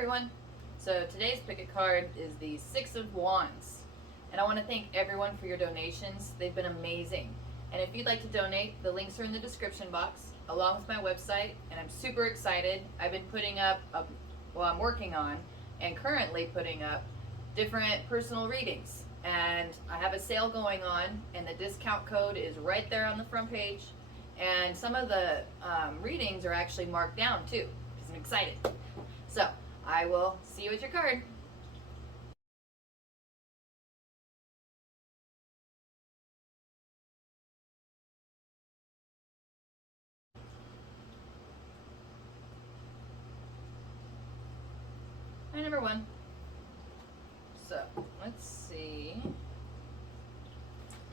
everyone. So today's pick a card is the Six of Wands. And I want to thank everyone for your donations. They've been amazing. And if you'd like to donate, the links are in the description box, along with my website. And I'm super excited. I've been putting up, I'm working on and currently putting up different personal readings. And I have a sale going on, and the discount code is right there on the front page. And some of the readings are actually marked down too, because I'm excited. So I will see you with your card. Hi, number one. So let's see.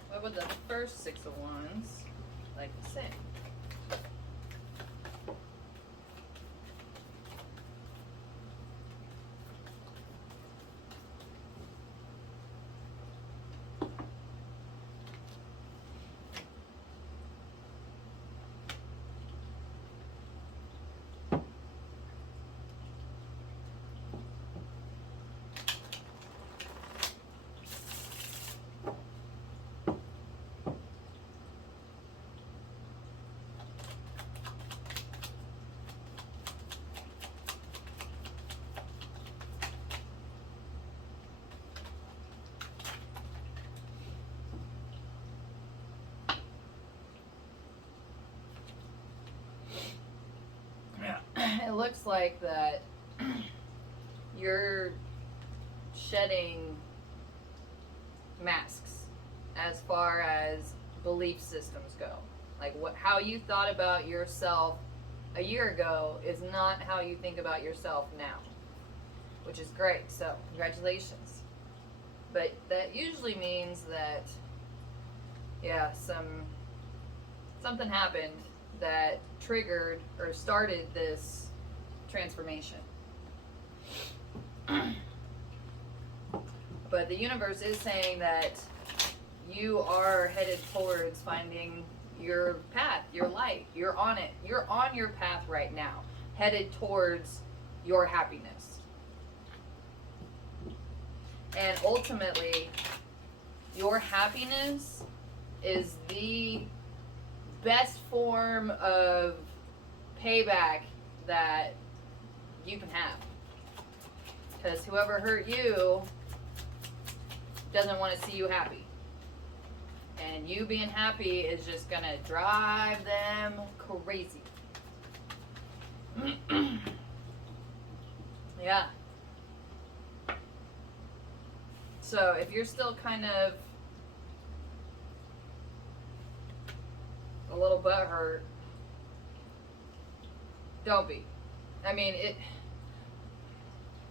What would the first Six of Wands like to say? It looks like that you're shedding masks as far as belief systems go. Like how you thought about yourself a year ago is not how you think about yourself now, which is great. So congratulations. But that usually means that, yeah, something happened that triggered or started this transformation. But the universe is saying that you are headed towards finding your path, your light. You're on it. You're on your path right now, headed towards your happiness. And ultimately, your happiness is the best form of payback that you can have. Because whoever hurt you doesn't want to see you happy. And you being happy is just going to drive them crazy. Yeah. So if you're still kind of a little butthurt, don't be. I mean,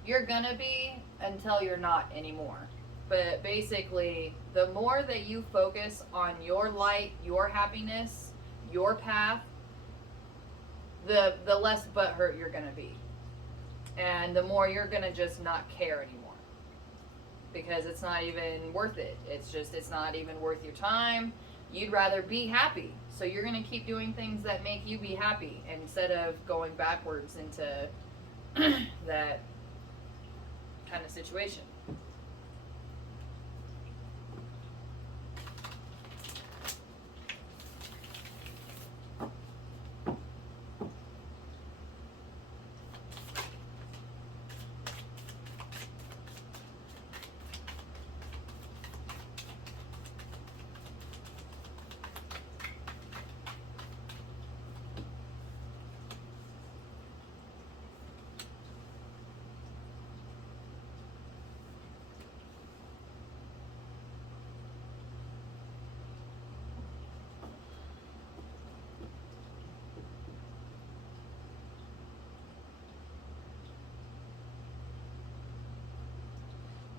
you're gonna be until you're not anymore. But basically, the more that you focus on your light, your happiness, your path, the less butthurt you're gonna be. And the more you're gonna just not care anymore. Because it's not even worth it. It's not even worth your time. You'd rather be happy. So you're going to keep doing things that make you be happy instead of going backwards into that kind of situation.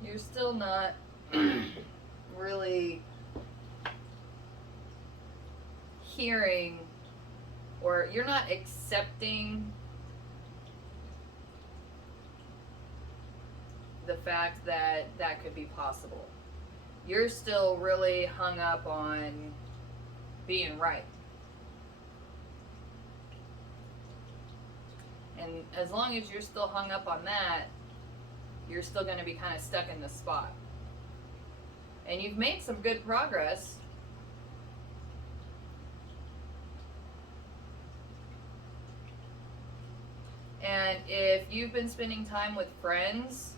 You're still not really hearing, or you're not accepting the fact that that could be possible. You're still really hung up on being right. And as long as you're still hung up on that, you're still going to be kind of stuck in this spot. And you've made some good progress. And if you've been spending time with friends,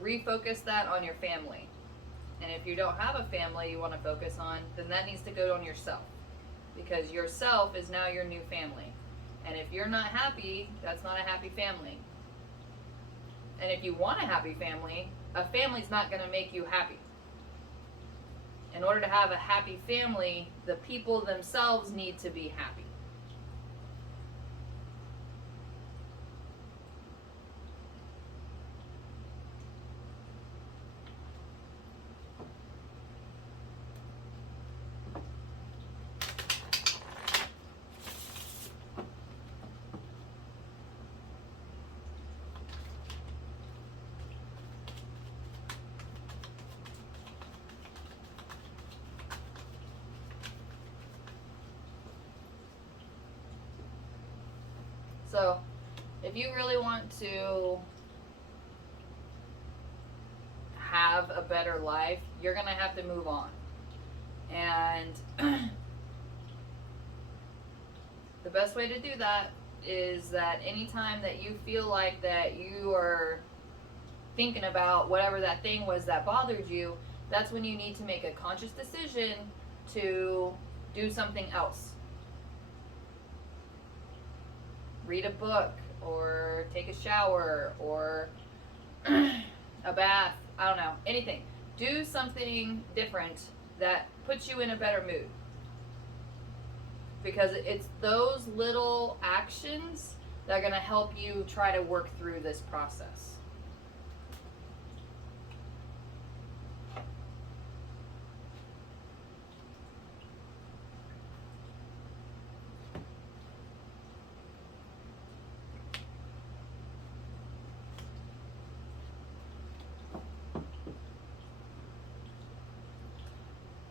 refocus that on your family. And if you don't have a family you want to focus on, then that needs to go on yourself. Because yourself is now your new family. And if you're not happy, that's not a happy family. And if you want a happy family, a family's not going to make you happy. In order to have a happy family, the people themselves need to be happy. So, if you really want to have a better life, you're going to have to move on. And the best way to do that is that anytime that you feel like that you are thinking about whatever that thing was that bothered you, that's when you need to make a conscious decision to do something else. Read a book, or take a shower, or a bath, I don't know, anything. Do something different that puts you in a better mood. Because it's those little actions that are going to help you try to work through this process.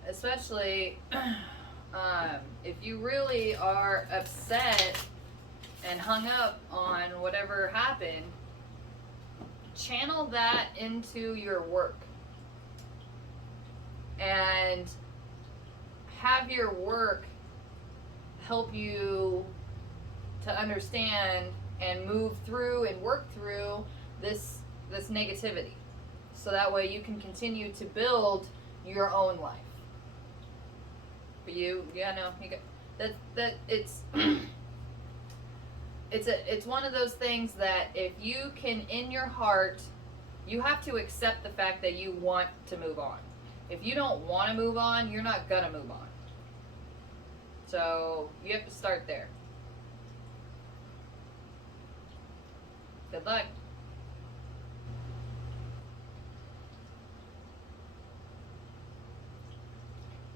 Especially if you really are upset and hung up on whatever happened, channel that into your work. And have your work help you to understand and move through and work through this negativity. So that way you can continue to build your own life. For you, yeah, no, you got that it's it's one of those things that if you can, in your heart, you have to accept the fact that you want to move on. If you don't want to move on, you're not gonna move on. So you have to start there. Good luck.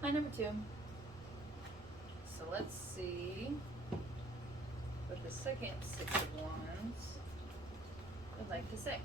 My number 2. So let's see what the second Six of Wands would like to say.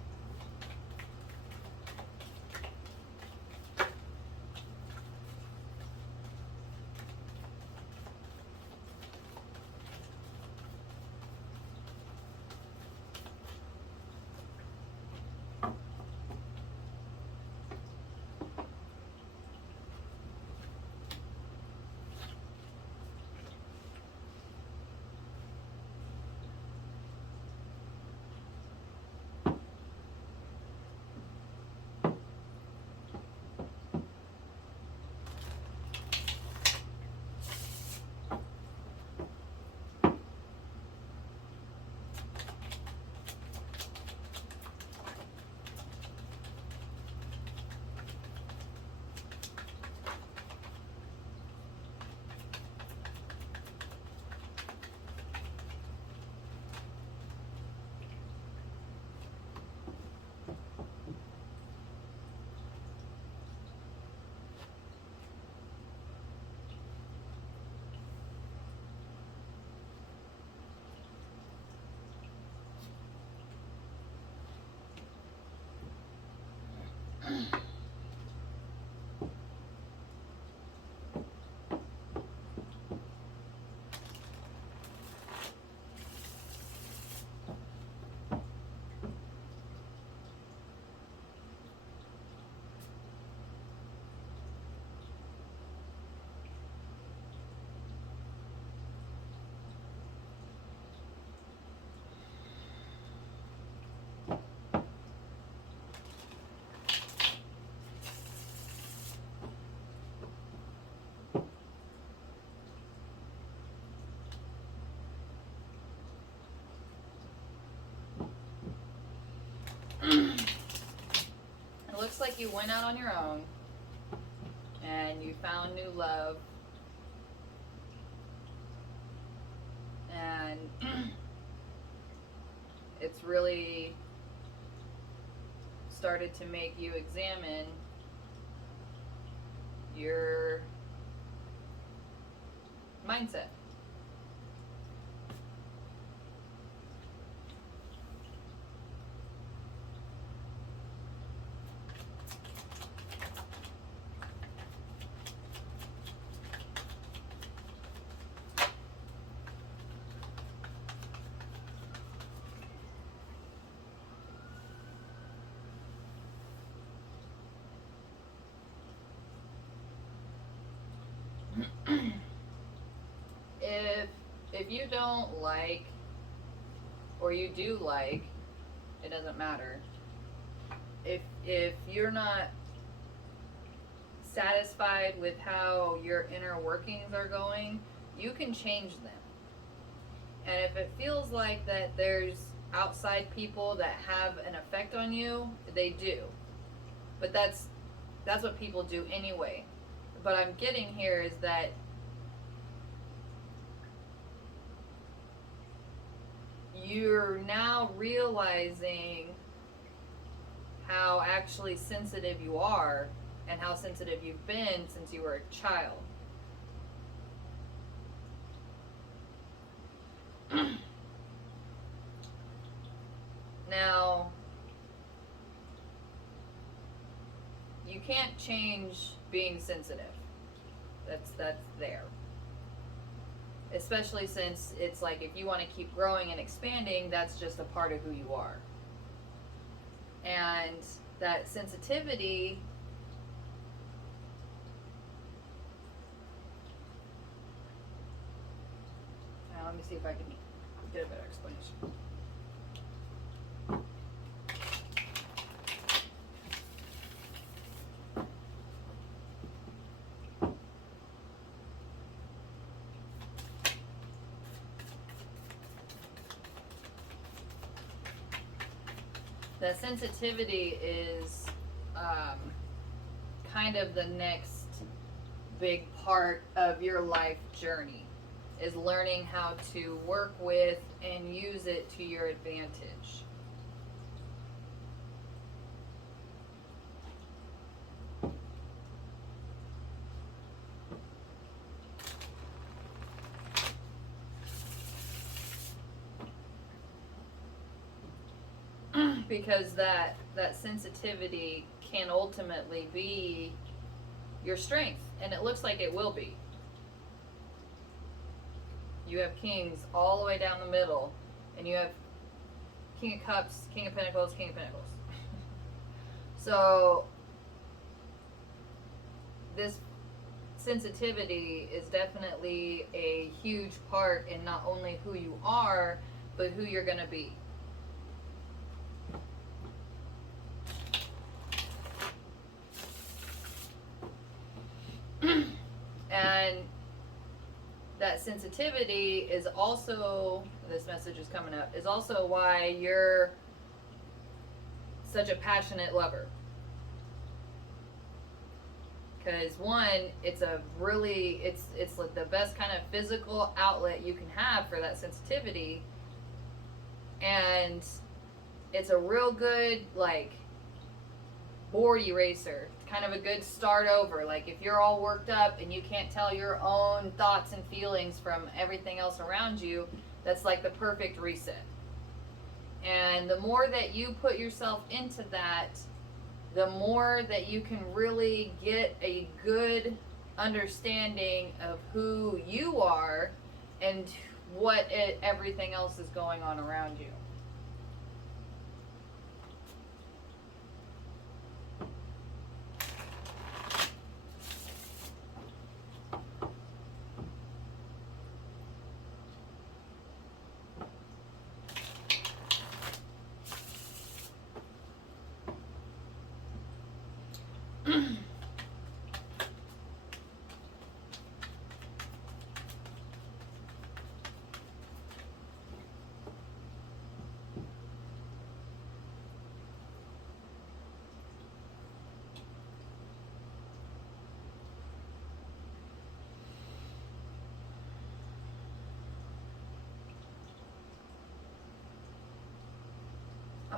looks like you went out on your own and you found new love, and it's really started to make you examine your mindset. If you don't like, or you do like, it doesn't matter. If you're not satisfied with how your inner workings are going, you can change them. And if it feels like that there's outside people that have an effect on you, they do. But that's what people do anyway. But I'm getting here is that you're now realizing how actually sensitive you are and how sensitive you've been since you were a child. Now, you can't change being sensitive. That's there. Especially since it's like if you want to keep growing and expanding, that's just a part of who you are. And that sensitivity now let me see if I can get a better explanation. The sensitivity is kind of the next big part of your life journey, is learning how to work with and use it to your advantage. Because that sensitivity can ultimately be your strength, and it looks like it will be. You have kings all the way down the middle, and you have King of Cups, King of Pentacles, King of Pentacles. So this sensitivity is definitely a huge part in not only who you are, but who you're going to be. And that sensitivity is also, this message is coming up, is also why you're such a passionate lover. Because one, it's like the best kind of physical outlet you can have for that sensitivity. And it's a real good, like, board eraser. Kind of a good start over. Like if you're all worked up and you can't tell your own thoughts and feelings from everything else around you, that's like the perfect reset. And the more that you put yourself into that, the more that you can really get a good understanding of who you are and everything else is going on around you.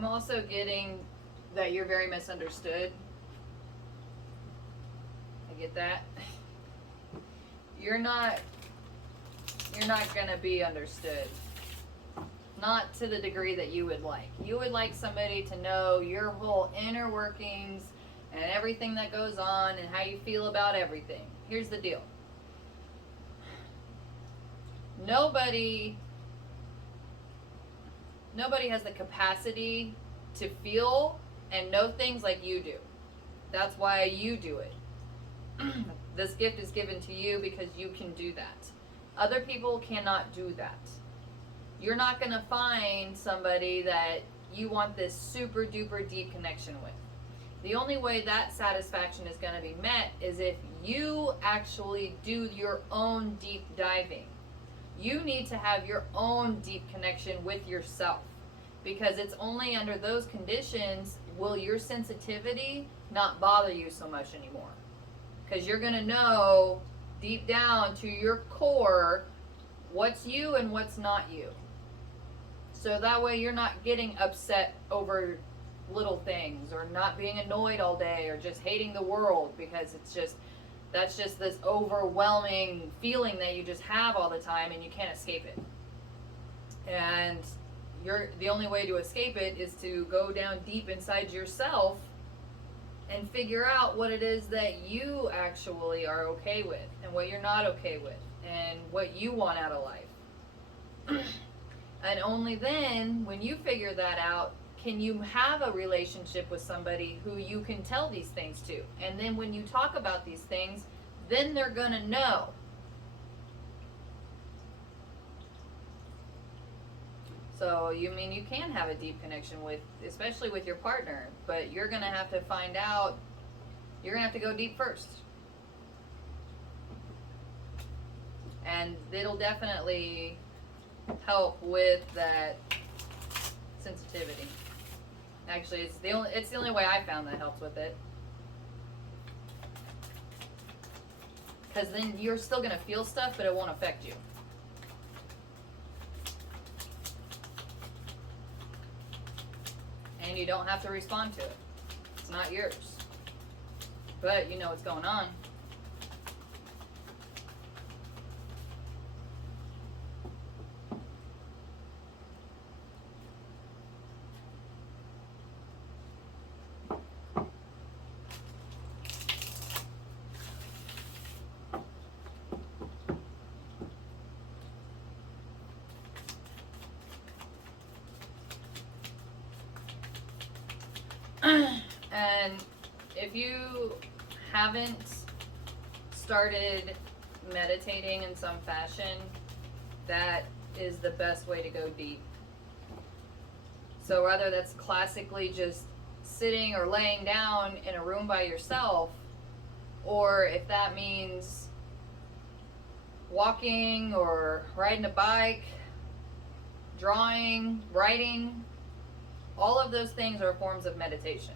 I'm also getting that you're very misunderstood. I get that. You're not gonna be understood. Not to the degree that you would like. You would like somebody to know your whole inner workings and everything that goes on and how you feel about everything. Here's the deal. Nobody has the capacity to feel and know things like you do. That's why you do it. This gift is given to you because you can do that. Other people cannot do that. You're not going to find somebody that you want this super duper deep connection with. The only way that satisfaction is going to be met is if you actually do your own deep diving. You need to have your own deep connection with yourself, because it's only under those conditions will your sensitivity not bother you so much anymore. Because you're going to know deep down to your core what's you and what's not you. So that way you're not getting upset over little things, or not being annoyed all day, or just hating the world, because that's just this overwhelming feeling that you just have all the time and you can't escape it. And the only way to escape it is to go down deep inside yourself and figure out what it is that you actually are okay with and what you're not okay with and what you want out of life. And only then, when you figure that out, can you have a relationship with somebody who you can tell these things to. And then when you talk about these things, then they're going to know. So you can have a deep connection with, especially with your partner, but you're going to have to find out, you're going to have to go deep first. And it'll definitely help with that sensitivity. Actually, it's the only way I found that helps with it. Because then you're still going to feel stuff, but it won't affect you. And you don't have to respond to it. It's not yours. But you know what's going on. And if you haven't started meditating in some fashion, that is the best way to go deep. So whether that's classically just sitting or laying down in a room by yourself, or if that means walking or riding a bike, drawing, writing, all of those things are forms of meditation.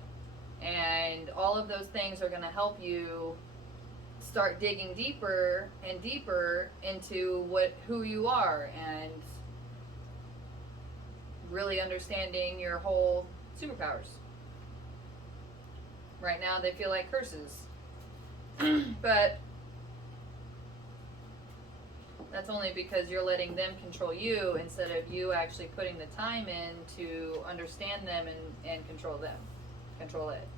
And all of those things are going to help you start digging deeper and deeper into who you are, and really understanding your whole superpowers. Right now they feel like curses. But that's only because you're letting them control you instead of you actually putting the time in to understand them and control them. Control it.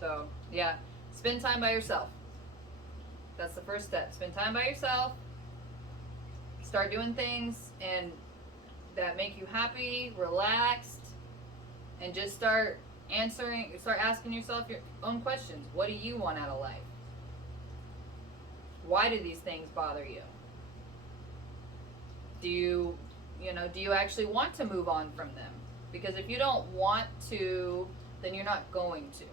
So, yeah, spend time by yourself. That's the first step. Spend time by yourself. Start doing things and that make you happy, relaxed, and just start asking yourself your own questions. What do you want out of life? Why do these things bother you? Do you actually want to move on from them? Because if you don't want to, then you're not going to.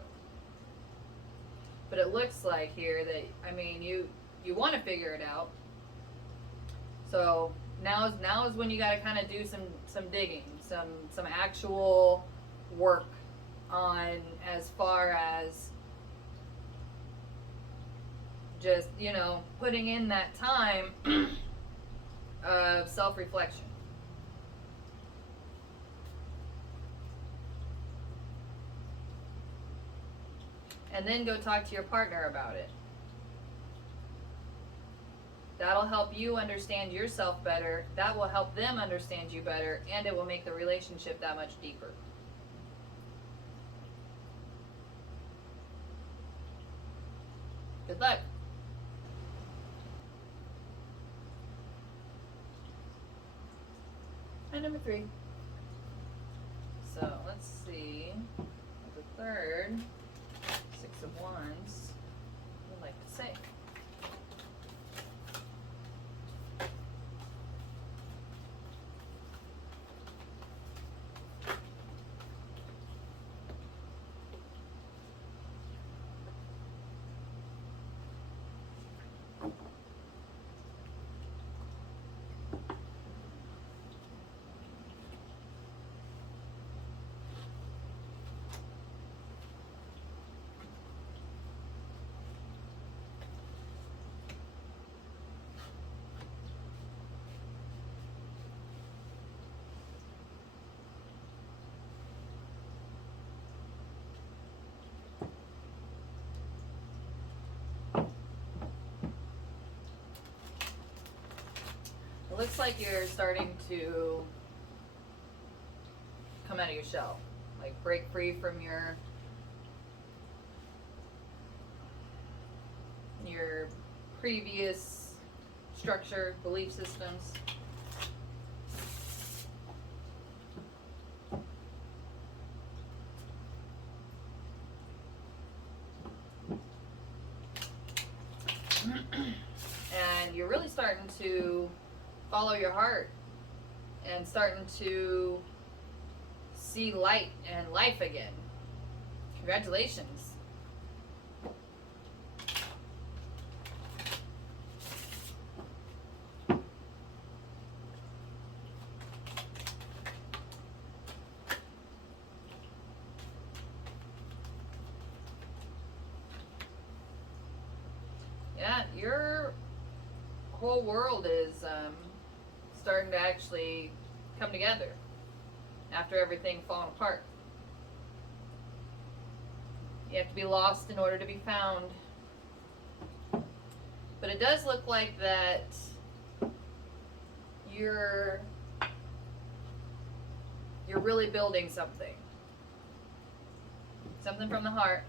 But it looks like here that, you want to figure it out. So now is when you got to kind of do some digging, some actual work on, as far as just, putting in that time of self-reflection. And then go talk to your partner about it. That'll help you understand yourself better. That will help them understand you better. And it will make the relationship that much deeper. Good luck. And number 3. So let's see. The third, 6 of Wands, would like to say. It looks like you're starting to come out of your shell, like break free from your previous structure, belief systems. And you're really starting to follow your heart and starting to see light and life again. Congratulations. Yeah, your whole world is starting to actually come together after everything falling apart. You have to be lost in order to be found. But it does look like that you're really building something. Something from the heart.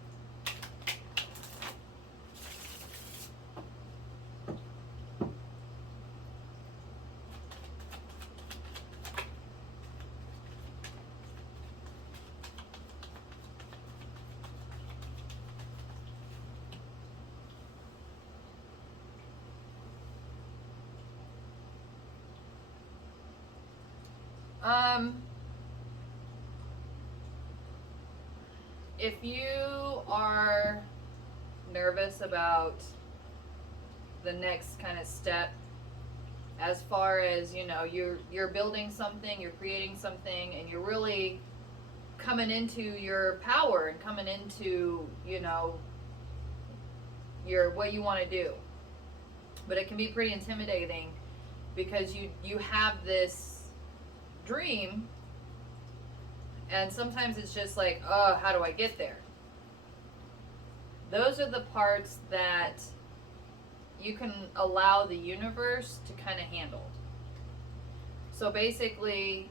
If you are nervous about the next kind of step, as far as, you know, you're building something, you're creating something, and you're really coming into your power and coming into, you know, what you want to do. But it can be pretty intimidating because you have this dream, and sometimes it's just like, oh, how do I get there? Those are the parts that you can allow the universe to kind of handle. So basically,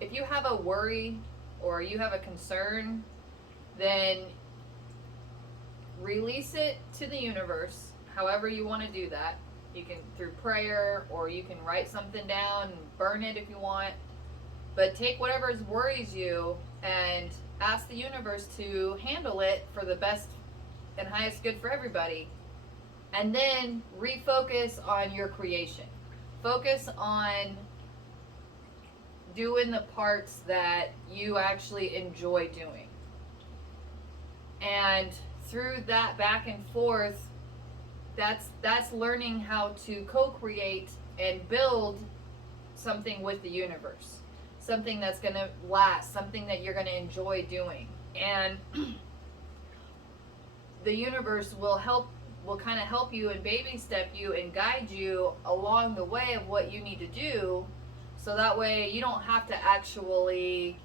if you have a worry or you have a concern, then release it to the universe, however you want to do that. You can through prayer, or you can write something down and burn it if you want. But take whatever worries you and ask the universe to handle it for the best and highest good for everybody. And then refocus on your creation. Focus on doing the parts that you actually enjoy doing. And through that back and forth, that's learning how to co-create and build something with the universe. Something that's going to last, something that you're going to enjoy doing. And the universe will kind of help you and baby step you and guide you along the way of what you need to do, so that way you don't have to actually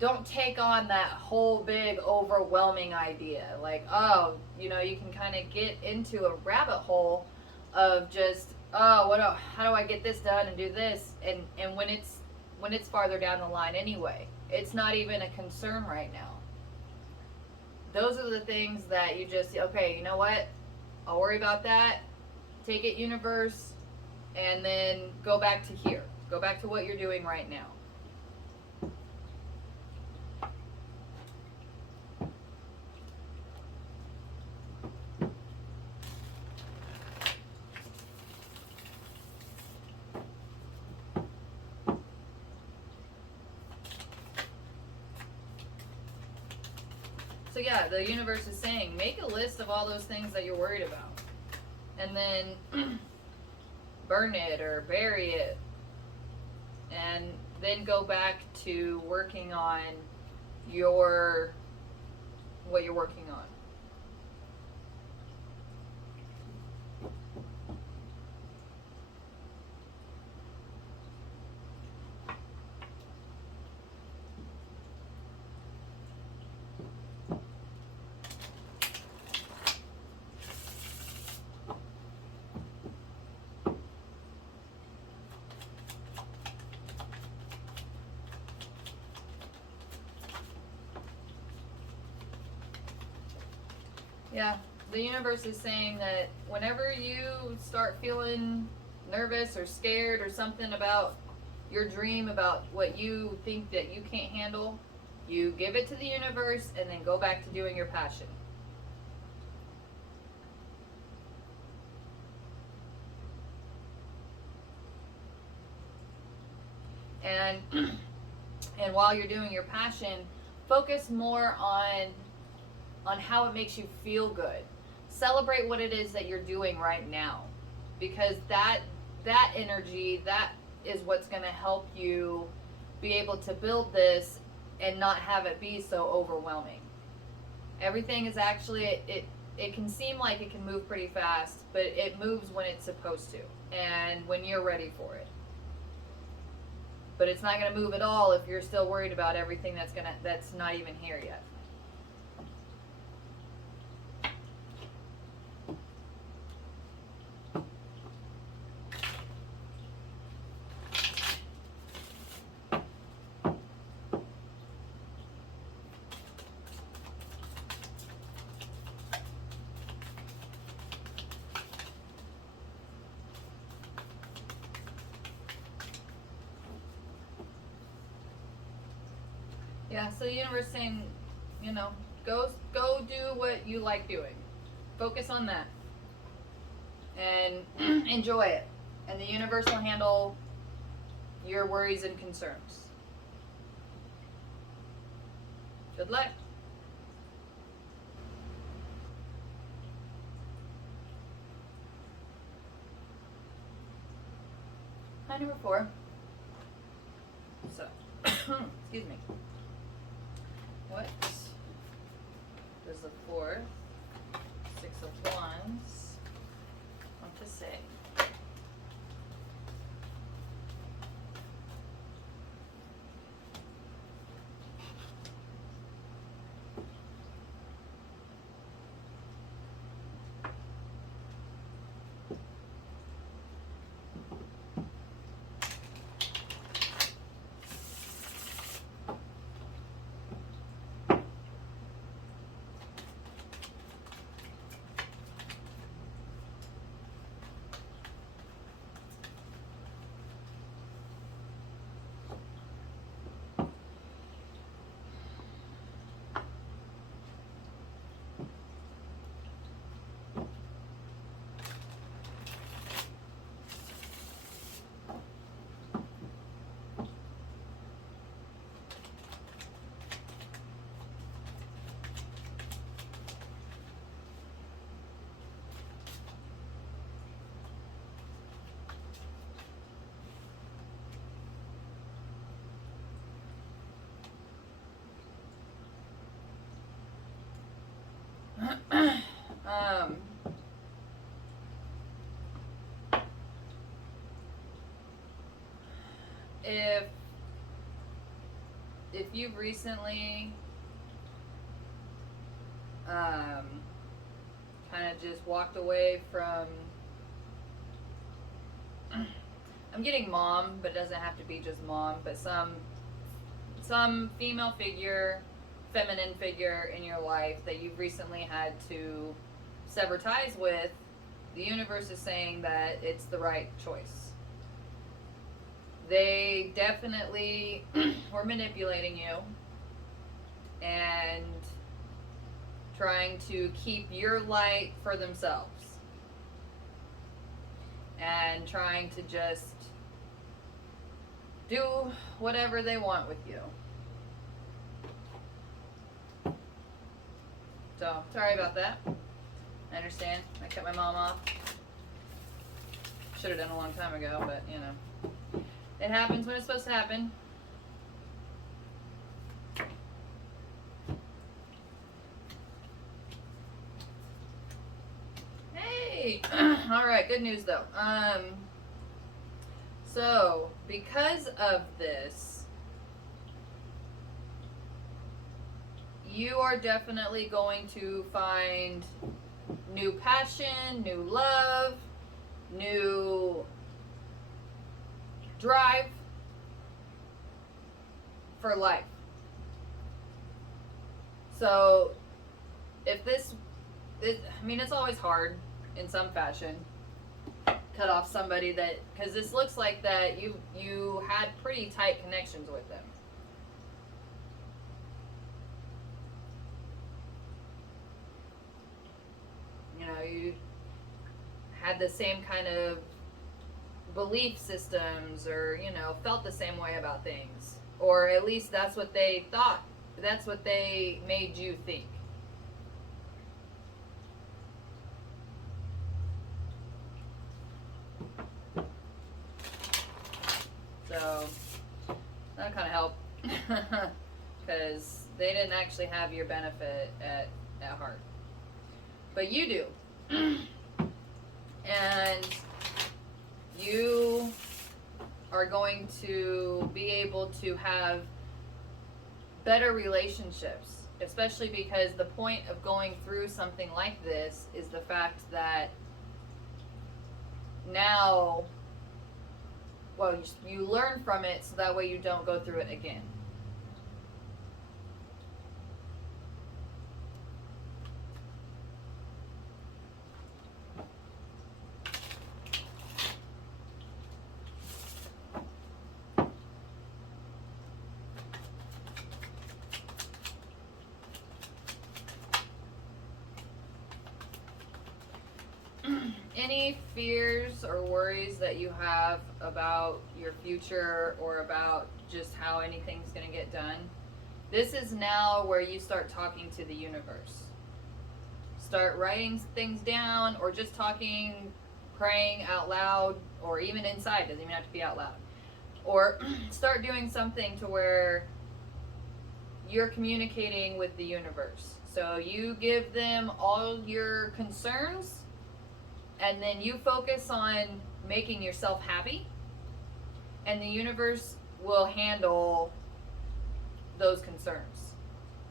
don't take on that whole big overwhelming idea. Like, oh, you know, you can kind of get into a rabbit hole of just, oh, how do I get this done and do this? And when it's farther down the line anyway, it's not even a concern right now. Those are the things that you just, okay, you know what? I'll worry about that. Take it, universe, and then go back to here. Go back to what you're doing right now. So yeah, the universe is saying, make a list of all those things that you're worried about. And then burn it or bury it. And then go back to working on what you're working on. Yeah, the universe is saying that whenever you start feeling nervous or scared or something about your dream, about what you think that you can't handle, you give it to the universe and then go back to doing your passion. And and while you're doing your passion, focus more on how it makes you feel good. Celebrate what it is that you're doing right now, because that energy, that is what's going to help you be able to build this and not have it be so overwhelming. Everything is actually, it can seem like it can move pretty fast, but it moves when it's supposed to and when you're ready for it. But it's not going to move at all if you're still worried about everything that's not even here yet. Yeah, so the universe saying, you know, go do what you like doing. Focus on that. And enjoy it. And the universe will handle your worries and concerns. Good luck. Hi, number 4. So, excuse me. What does the 4, 6 of Wands want to say? um, if if you've recently kind of just walked away from, I'm getting mom, but it doesn't have to be just mom, but some female figure, feminine figure in your life that you've recently had to sever ties with, the universe is saying that it's the right choice. They definitely were manipulating you and trying to keep your light for themselves and trying to just do whatever they want with you. So, sorry about that. I understand. I cut my mom off. Should have done a long time ago, but you know. It happens when it's supposed to happen. Hey! Alright, good news though. So, because of this, you are definitely going to find new passion, new love, new drive for life. So, if this, I mean, it's always hard in some fashion. Cut off somebody that, because this looks like that you had pretty tight connections with them. You know, you had the same kind of belief systems, or you know, felt the same way about things, or at least that's what they thought, that's what they made you think. So that kind of helped because they didn't actually have your benefit at heart, but you do. And you are going to be able to have better relationships, especially because the point of going through something like this is the fact that now, well, you learn from it so that way you don't go through it again. Any fears or worries that you have about your future or about just how anything's going to get done, this is now where you start talking to the universe. Start writing things down, or just talking, praying out loud, or even inside, doesn't even have to be out loud. Or start doing something to where you're communicating with the universe. So you give them all your concerns, and then you focus on making yourself happy, and the universe will handle those concerns.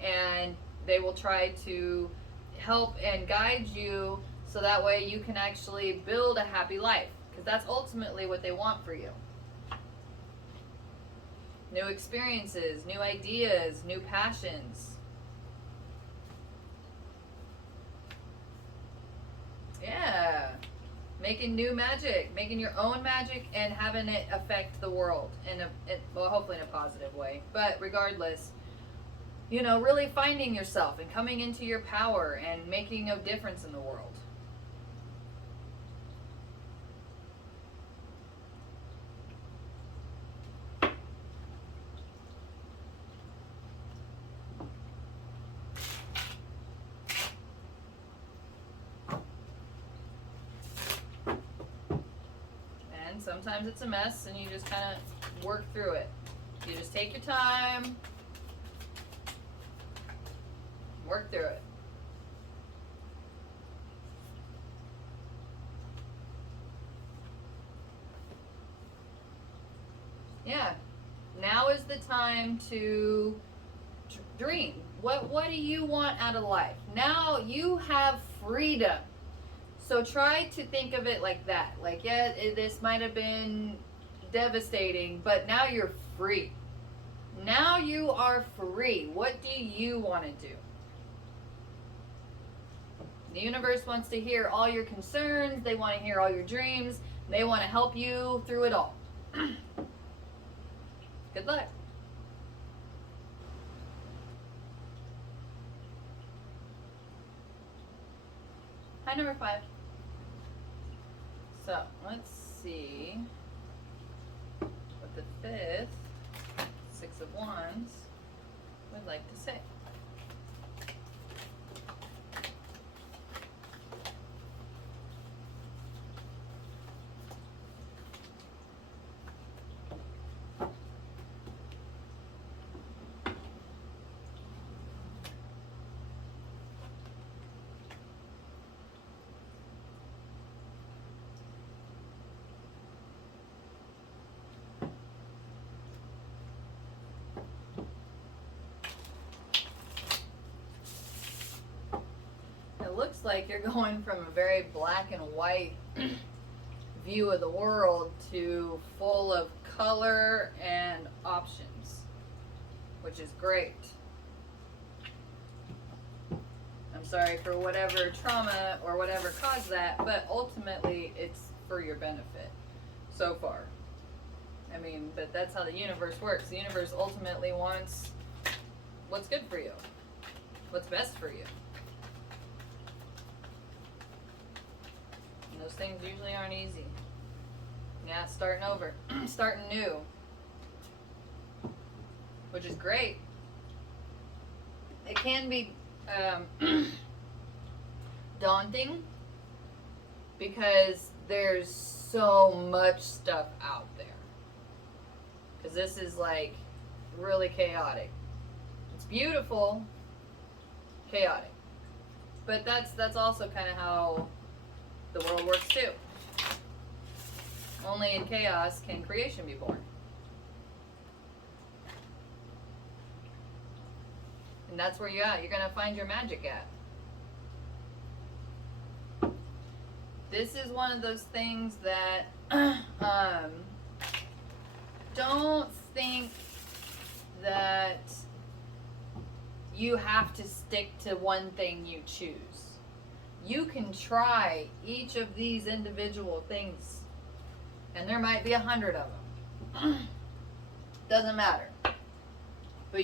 And they will try to help and guide you so that way you can actually build a happy life, because that's ultimately what they want for you. New experiences, new ideas, new passions. Yeah. Making new magic, making your own magic, and having it affect the world well, hopefully in a positive way. But regardless, you know, really finding yourself and coming into your power and making a difference in the world. Sometimes it's a mess and you just kind of work through it. You just take your time, work through it. Yeah. now is the time to dream. What do you want out of life? Now you have freedom. So try to think of it like that. Like, yeah, this might have been devastating, but now you're free. Now you are free. What do you want to do? The universe wants to hear all your concerns. They want to hear all your dreams. They want to help you through it all. Good luck. Hi, number 5. So, let's see what the 5th, 6 of Wands, would like to say. It looks like you're going from a very black and white view of the world to full of color and options, which is great. I'm sorry for whatever trauma or whatever caused that, but ultimately it's for your benefit so far. I mean, but that's how the universe works. The universe ultimately wants what's good for you, what's best for you. And those things usually aren't easy. Yeah, starting over, starting new, which is great. It can be daunting because there's so much stuff out there. Because this is like really chaotic. It's beautiful, chaotic. But that's also kind of how the world works too. Only in chaos can creation be born. And that's where you're at. You're going to find your magic at. This is one of those things that don't think that you have to stick to one thing you choose. You can try each of these individual things, and there might be 100 of them. Doesn't matter. But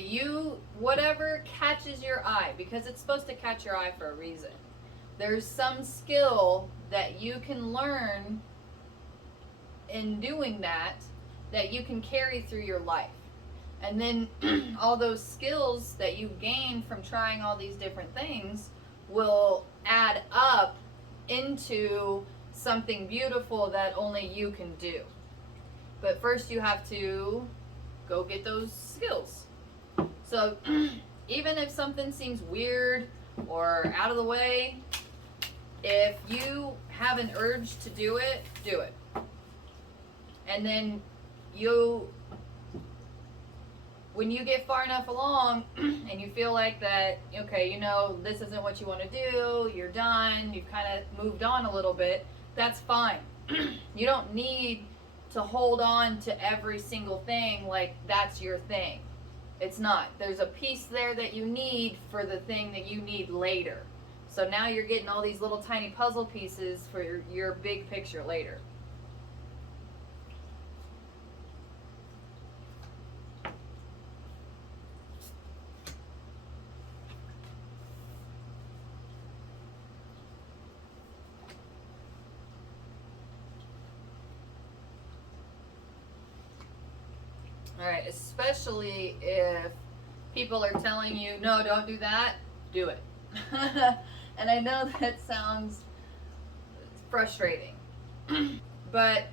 whatever catches your eye, because it's supposed to catch your eye for a reason. There's some skill that you can learn in doing that you can carry through your life. And then all those skills that you gain from trying all these different things will add up into something beautiful that only you can do. But first you have to go get those skills. So even if something seems weird or out of the way, if you have an urge to do it, do it. And then when you get far enough along and you feel like that, okay, this isn't what you want to do, you're done, you've kind of moved on a little bit, that's fine. You don't need to hold on to every single thing like that's your thing. It's not. There's a piece there that you need for the thing that you need later. So now you're getting all these little tiny puzzle pieces for your big picture later. All right, especially if people are telling you, no, don't do that, do it. And I know that sounds frustrating, but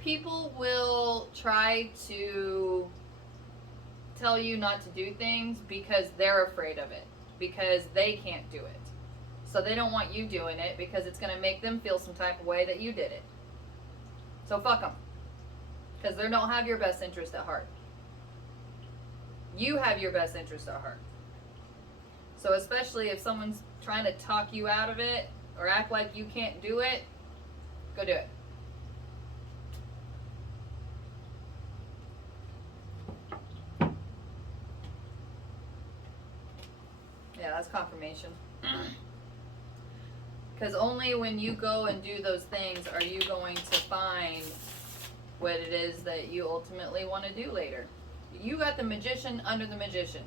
people will try to tell you not to do things because they're afraid of it, because they can't do it. So they don't want you doing it because it's going to make them feel some type of way that you did it. So fuck them, because they don't have your best interest at heart. You have your best interest at heart. So especially if someone's trying to talk you out of it or act like you can't do it, go do it. Yeah, that's confirmation. Because only when you go and do those things are you going to find what it is that you ultimately want to do later. You got the magician under the magician.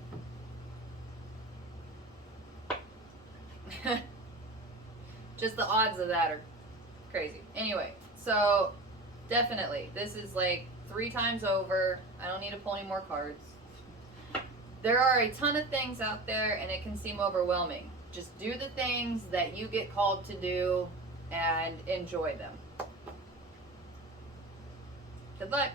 Just the odds of that are crazy. Anyway, so definitely, this is like 3 times over. I don't need to pull any more cards. There are a ton of things out there and it can seem overwhelming. Just do the things that you get called to do and enjoy them. Good luck.